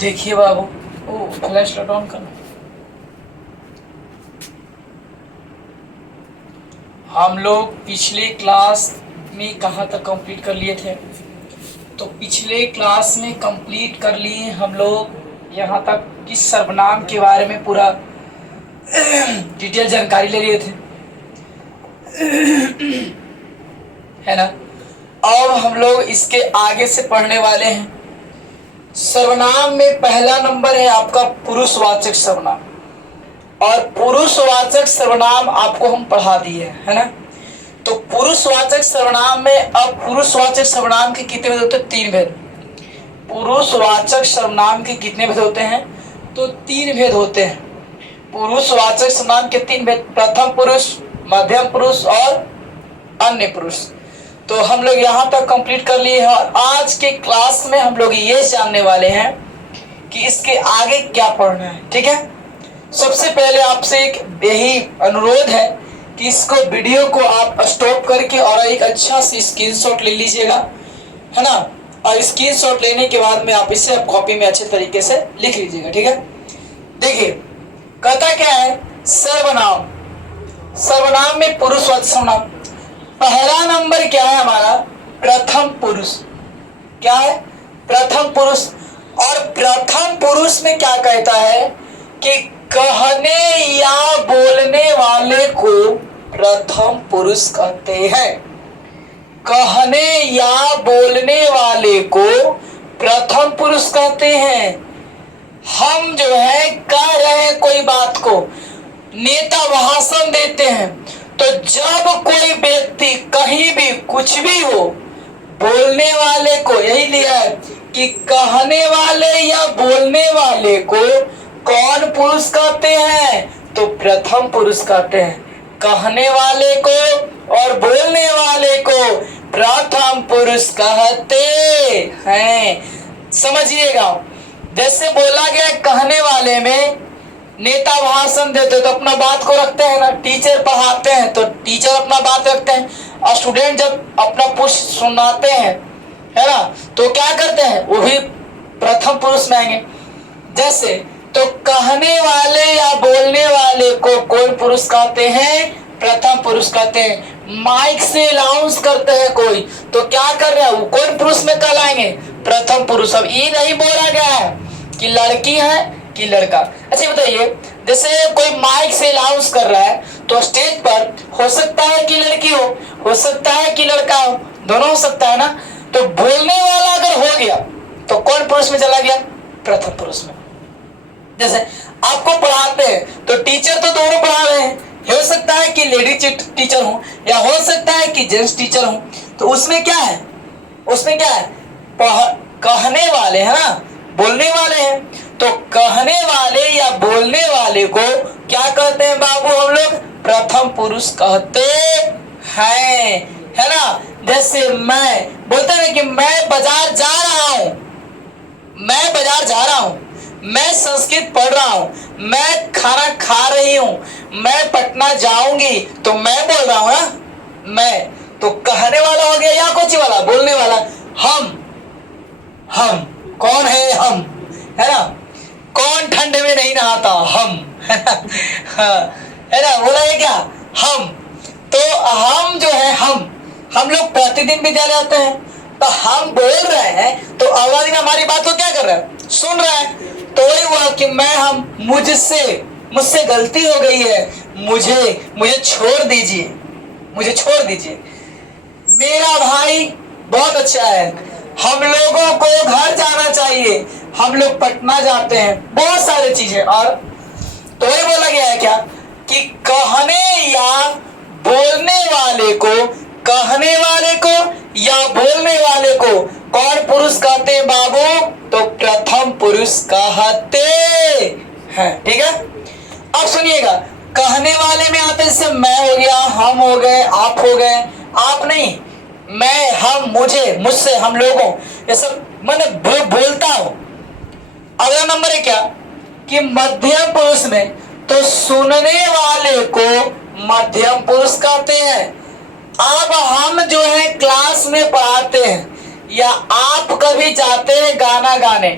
देखिए बाबू, ओ flash light on करना। हम लोग पिछले क्लास में कहाँ तक कंप्लीट कर लिए थे? तो पिछले क्लास में कंप्लीट कर लिए हम लोग यहाँ तक कि सर्वनाम के बारे में पूरा डिटेल जानकारी ले लिए थे, है ना। अब हम लोग इसके आगे से पढ़ने वाले हैं। सर्वनाम में पहला नंबर है आपका पुरुषवाचक सर्वनाम, और पुरुषवाचक सर्वनाम आपको हम पढ़ा दिए है ना। तो पुरुषवाचक सर्वनाम में अब पुरुषवाचक सर्वनाम के कितने भेद होते हैं? 3 भेद। पुरुषवाचक सर्वनाम के कितने भेद होते हैं? तो 3 भेद होते हैं। पुरुषवाचक सर्वनाम के 3 भेद, प्रथम पुरुष, मध्यम पुरुष और अन्य पुरुष। तो हम लोग यहाँ तक कंप्लीट कर लिए हैं, और आज के क्लास में हम लोग ये जानने वाले हैं कि इसके आगे क्या पढ़ना है। ठीक है, सबसे पहले आपसे एक यही अनुरोध है कि इसको वीडियो को आप स्टॉप करके और एक अच्छा सी स्क्रीनशॉट ले लीजिएगा, है ना। और स्क्रीनशॉट लेने के बाद में आप इसे कॉपी में अच्छे तरीके से लिख लीजिएगा। ठीक है, देखिए कहता क्या है? सर्वनाम। सर्वनाम में पुरुषवाचक सर्वनाम पहला नंबर क्या है हमारा? प्रथम पुरुष। क्या है? प्रथम पुरुष। और प्रथम पुरुष में क्या कहता है कि कहने या बोलने वाले को प्रथम पुरुष कहते हैं। कहने या बोलने वाले को प्रथम पुरुष कहते हैं। हम जो है कह रहे हैं कोई बात को, नेता भाषण देते हैं, तो जब कोई व्यक्ति कहीं भी कुछ भी हो, बोलने वाले को, यही लिया है कि कहने वाले या बोलने वाले को कौन पुरुष कहते हैं? तो प्रथम पुरुष कहते हैं। कहने वाले को और बोलने वाले को प्रथम पुरुष कहते हैं। समझिएगा, जैसे बोला गया कहने वाले में, नेता भाषण देते तो अपना बात को रखते हैं ना, टीचर पढ़ाते हैं तो टीचर अपना बात रखते हैं, और स्टूडेंट जब अपना पुरुष सुनाते हैं, है ना, तो क्या करते हैं? वो भी प्रथम पुरुष में आएंगे। जैसे तो कहने वाले या बोलने वाले को कौन पुरुष कहते हैं? प्रथम पुरुष कहते हैं। माइक से अनाउंस करते हैं कोई, तो क्या कर रहे हैं? वो कौन पुरुष में कहलाएंगे? प्रथम पुरुष। अब ये नहीं बोला गया है कि लड़की है कि लड़का। अच्छा बताइए, जैसे कोई माइक से अनाउंस कर रहा है तो स्टेज पर हो सकता है कि लड़की हो सकता है कि लड़का हो, दोनों हो सकता है ना। तो बोलने वाला अगर हो गया तो कौन पुरुष में चला गया? प्रथम पुरुष में। जैसे आपको पढ़ाते हैं तो टीचर तो दोनों पढ़ा रहे हैं, हो सकता है कि लेडीज टीचर हो या हो सकता है कि जेंट्स टीचर हो, तो उसमें क्या है? उसमें क्या है? कहने वाले है ना, बोलने वाले हैं, तो कहने वाले या बोलने वाले को क्या कहते हैं बाबू? हम लोग प्रथम पुरुष कहते हैं, है ना। जैसे मैं बोलते हैं कि मैं बाजार जा रहा हूं, मैं बाजार जा रहा हूं, मैं संस्कृत पढ़ रहा हूं, मैं खाना खा रही हूं, मैं पटना जाऊंगी, तो मैं बोल रहा हूं ना, मैं। तो कहने वाला हो गया या कोची वाला? बोलने वाला। हम कौन है? हम, है ना। कौन ठंड में नहीं नहाता? हम, है ना। बोला है क्या? हम। तो हम जो है, हम लोग प्रतिदिन विद्यालय आते हैं, तो हम बोल रहे हैं तो अगला दिन हमारी बात को क्या कर रहा है? सुन रहा है। तो वही हुआ कि मुझसे गलती हो गई है, मुझे छोड़ दीजिए, मुझे छोड़ दीजिए। मेरा भाई बहुत अच्छा है, हम लोगों को घर जाना चाहिए, हम लोग पटना जाते हैं, बहुत सारी चीजें। और तो वही बोला गया है क्या कि कहने या बोलने वाले को, कहने वाले को या बोलने वाले को कौन पुरुष कहते हैं बाबू? तो प्रथम पुरुष कहते हैं। ठीक है, अब सुनिएगा, कहने वाले में आते जैसे मैं हो गया, हम हो गए, आप हो गए। आप नहीं, मैं, हम, मुझे, मुझसे, हम लोगों, ये सब मैंने बोलता हूं। अगला नंबर है क्या कि मध्यम पुरुष में, तो सुनने वाले को मध्यम पुरुष कहते हैं। अब हम जो है क्लास में पढ़ाते हैं या आप कभी जाते हैं गाना गाने,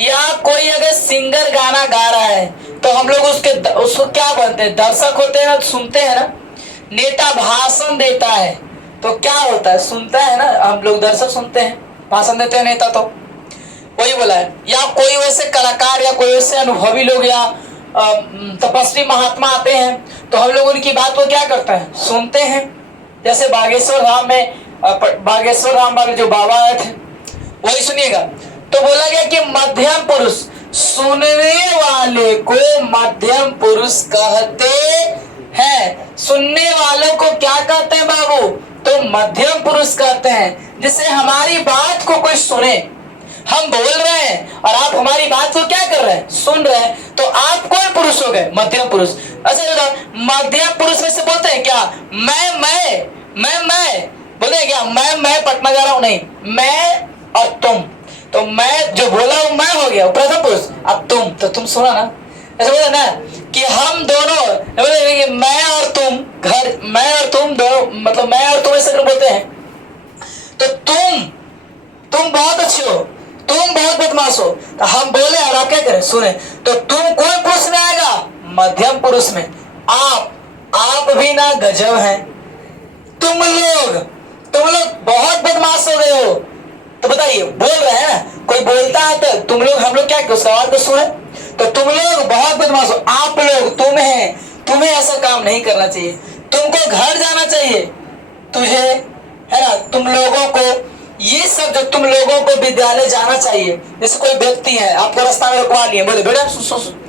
या कोई अगर सिंगर गाना गा रहा है तो हम लोग उसको क्या बनते हैं, दर्शक होते हैं ना, सुनते हैं ना। नेता भाषण देता है तो क्या होता है, सुनता है ना, हम लोग दर्शक सुनते हैं, भाषण देते हैं नेता, तो वही बोला है। या कोई वैसे कलाकार या कोई वैसे अनुभवी लोग या तपस्वी महात्मा आते हैं तो हम लोग उनकी बात को क्या करते हैं, सुनते हैं। जैसे बागेश्वर धाम में बागेश्वर धाम वाले जो बाबा आए थे, वही सुनिएगा। तो बोला गया कि मध्यम पुरुष, सुनने वाले को मध्यम पुरुष कहते हैं। सुनने वालों को क्या कहते हैं बाबू, तो मध्यम पुरुष कहते हैं। जिससे हमारी बात को कोई सुने, हम बोल रहे हैं और आप हमारी बात को क्या कर रहे हैं, सुन रहे हैं, तो आप कौन पुरुष हो गए, मध्यम पुरुष। अच्छा मध्यम पुरुष में से बोलते हैं क्या, मैं बोलते हैं क्या, मैं पटना जा रहा हूं, नहीं, मैं और तुम, तो मैं जो बोला हूं मैं हो गया प्रथम पुरुष। अब तुम, तो तुम सुना ना, ऐसा बोला ना कि हम दोनों, मैं और तुम, घर मैं और तुम दोनों, मतलब मैं और तुम ऐसे बोलते हैं। तो तुम बहुत अच्छे हो, तुम बहुत बदमाश हो, तो हम बोले और आप क्या करें, सुने। तो तुम कौन पुरुष में आएगा, मध्यम पुरुष में। आप भी ना गजब हैं, तुम लोग बहुत बदमाश हो गए हो। तो बताइए, बोल रहे हैं ना, कोई बोलता है तो तुम लोग, हम लोग क्या क्यों सवाल को सुने। तो तुम लोग बहुत बदमाश हो, आप लोग, तुम्हें ऐसा काम नहीं करना चाहिए, तुमको घर जाना चाहिए, तुझे, है ना, तुम लोगों को ये सब, जो तुम लोगों को विद्यालय जाना चाहिए। जैसे कोई व्यक्ति है आपको रास्ता में रुकवा लिए, बोले बेटा सुन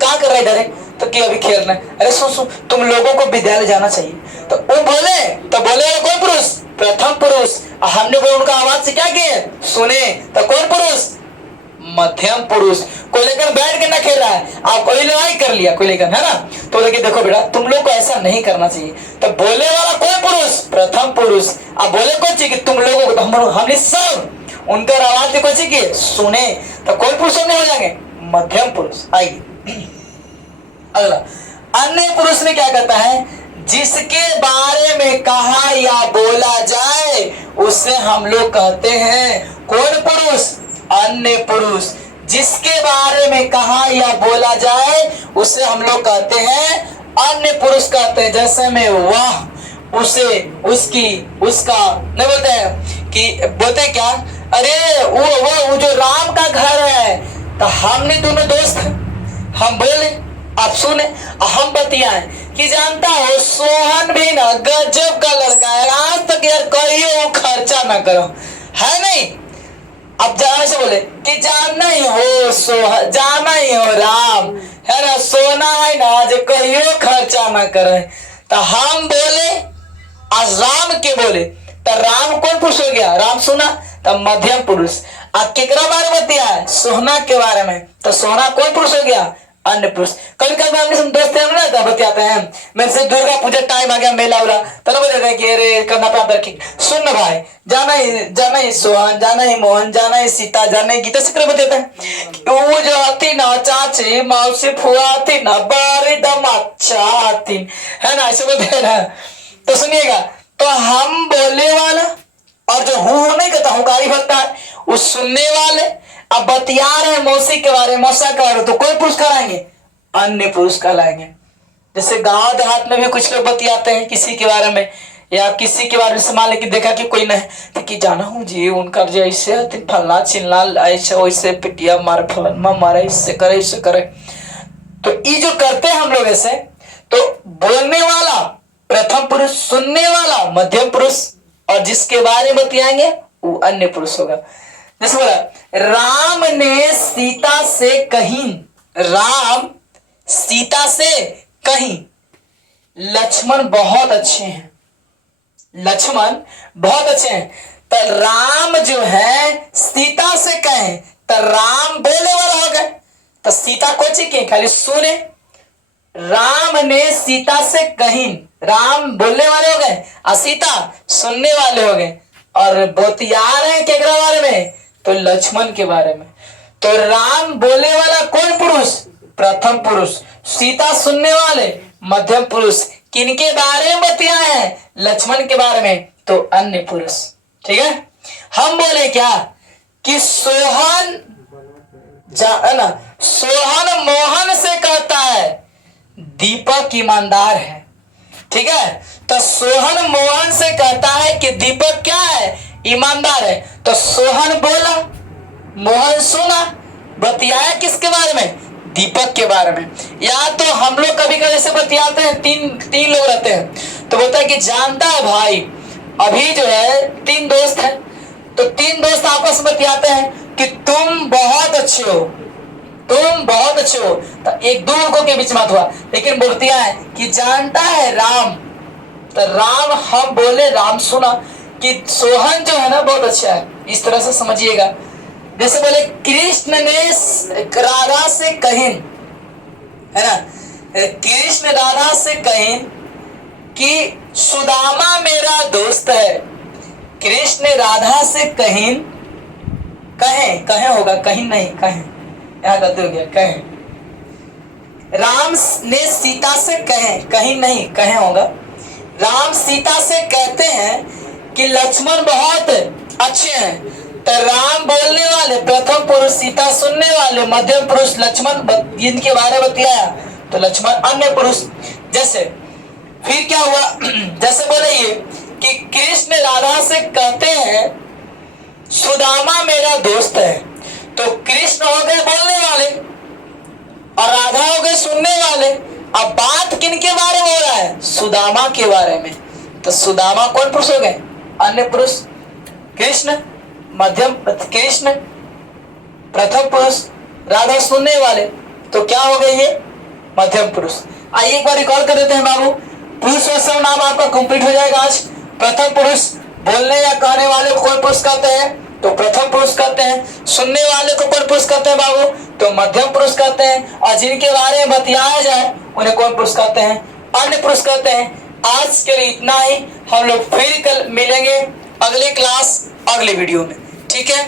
क्या कर रहा है इधर, तो क्या अभी खेलना है, अरे सुन तुम लोगों को विद्यालय जाना चाहिए। तो वो बोले, तो बोले कौन पुरुष, प्रथम पुरुष। हमने उनका आवाज से क्या किए, सुने, तो कौन पुरुष, मध्यम पुरुष। कोई लेकर बैठ के ना खेल रहा है, आप कोई लड़ाई कर लिया कोई लेकर, है ना, तो लेकिन देखो बेटा तुम लोग को ऐसा नहीं करना चाहिए। तो बोले वाला कौन पुरुष, प्रथम पुरुष। अब बोले कौन चाहिए कि तुम लोगों को, तो हमने सब उनका आवाज देखो चाहिए सुने, तो कौन पुरुष हमने हो जाएंगे, मध्यम पुरुष। आइए अगला, अन्य पुरुष में क्या कहता है, जिसके बारे में कहा या बोला जाए उससे हम लोग कहते हैं कौन पुरुष, अन्य पुरुष। जिसके बारे में कहा या बोला जाए उससे हम लोग कहते हैं अन्य पुरुष कहते हैं। जैसे में वह, उसे, उसकी, उसका, नहीं बोलते हैं कि, बोलते हैं क्या, अरे वो जो राम का घर है, तो हमने दोनों दोस्त हैं, हम बोले आप सुने, हम बतियाए कि जानता हो सोहन भी ना गजब का लड़का है, आज तक यार कहियो खर्चा ना करो, है नहीं। अब जाने से बोले कि जानना ही हो सोहन, जाना ही हो राम, है ना, सोना है ना, आज कहियो खर्चा ना करे। तो हम बोले आज राम के बोले, तो राम कौन पुरुष हो गया, राम सुना, तो मध्यम पुरुष। अब केकरा बारे में बतिया है, सोहना के बारे में, तो सोहना कौन पुरुष हो गया, अन्य पुरुष। कभी कभी हम दोस्त हैं बतियाते हैं, मेरे से दुर्गा पूजा टाइम आ गया, मेला उला, तो ना बताते हैं कि अरे करना पड़ा रखी, सुन ना भाई, जाना ही सोहन, जाना ही मोहन, जाना ही सीता, जाना ही गीता, से बताते हैं वो जो आती ना चाची मौसी फुआ आती ना बारी दम अच्छा आती, है ना, ऐसे बोलते हैं ना। तो सुनिएगा, तो हम बोलने वाला और जो हूँ नहीं कहता हुकारी भरता है, उस सुनने वाले। अब बतिया रहे मौसी के बारे में, मौसा के बारे में, तो कोई पुरुष कहलाएंगे, अन्य पुरुष कहलाएंगे। जैसे गांव देहात में भी कुछ लोग बतियाते हैं किसी के बारे में, या किसी के बारे में मान लेके देखा कि कोई नहीं, तो कि जाना हूँ जी उनका जो ऐसे फलना चिल्ला, ऐसे वैसे पिटिया मारे, फलना मारे, इससे करे इससे करे। तो ये जो करते हैं हम लोग ऐसे, तो बोलने वाला प्रथम पुरुष, सुनने वाला मध्यम पुरुष, और जिसके बारे में बतियाएंगे वो अन्य पुरुष होगा। जैसे बोला राम ने सीता से कहीं, राम सीता से कहीं, लक्ष्मण बहुत अच्छे हैं, लक्ष्मण बहुत अच्छे हैं। तो राम जो है सीता से कहें, तो राम बोले वाला हो गए, तो सीता को चाहिए खाली सुने। राम ने सीता से कहीं, राम बोलने वाले हो गए और सीता सुनने वाले हो गए। और बतिया रहे हैं केकरा बारे में, तो लक्ष्मण के बारे में। तो राम बोलने वाला कौन पुरुष, प्रथम पुरुष। सीता सुनने वाले मध्यम पुरुष। किनके बारे में बतियाए हैं, लक्ष्मण के बारे में, तो अन्य पुरुष। ठीक है, हम बोले क्या कि सोहन है ना, सोहन मोहन से कहता है दीपक ईमानदार है। ठीक है, तो सोहन मोहन से कहता है कि दीपक क्या है, ईमानदार है। तो सोहन बोला, मोहन सुना, बतियाया किसके बारे में, दीपक के बारे में। या तो हम लोग कभी कभी ऐसे बतियाते हैं, तीन लोग रहते हैं, तो बोलता है कि जानता है भाई, अभी जो है 3 दोस्त हैं, तो 3 दोस्त आपस में बतियाते हैं कि तुम बहुत अच्छे हो, तुम बहुत अच्छे हो। तो एक दो लोगों के बीच में बात हुआ, लेकिन बोलतिया है कि जानता है राम, तो राम, हम बोले राम सुना कि सोहन जो है ना बहुत अच्छा है। इस तरह से समझिएगा। जैसे बोले कृष्ण ने राधा से कहिन, है ना, कृष्ण राधा से कहिन कि सुदामा मेरा दोस्त है। कृष्ण राधा से कहिन, कहे होगा, कहीं नहीं, कहे यहाँ गलती हो गया, कहे। राम ने सीता से कहे, कहीं नहीं, कहे होगा। राम सीता से कहते हैं कि लक्ष्मण बहुत अच्छे हैं। तो राम बोलने वाले प्रथम पुरुष, सीता सुनने वाले मध्यम पुरुष, लक्ष्मण जिनके बारे में बतियाया तो लक्ष्मण अन्य पुरुष। जैसे फिर क्या हुआ, जैसे बोले ये कि कृष्ण राधा से कहते हैं सुदामा मेरा दोस्त है। तो कृष्ण हो गए बोलने वाले और राधा हो गए सुनने वाले। अब बात किनके बारे में हो रहा है, सुदामा के बारे में। तो सुदामा कौन पुरुष हो गए, अन्य पुरुष। कृष्ण मध्यम, कृष्ण प्रथम पुरुष, राधा सुनने वाले, तो क्या हो गए ये मध्यम पुरुष। आइए एक बार रिकॉर्ड कर देते हैं बाबू। पुरुष और सर्वनाम आपका कंप्लीट हो जाएगा आज। प्रथम पुरुष बोलने या कहने वाले को कौन पुरुष कहते हैं, तो प्रथम पुरुष कहते हैं। सुनने वाले को कौन पुरुष कहते हैं बाबू, तो मध्यम पुरुष कहते हैं। और जिनके बारे में बतियाया जाए उन्हें कौन पुरुष कहते हैं, अन्य पुरुष कहते हैं। आज के लिए इतना ही, हम लोग फिर कल मिलेंगे अगली क्लास, अगले वीडियो में। ठीक है।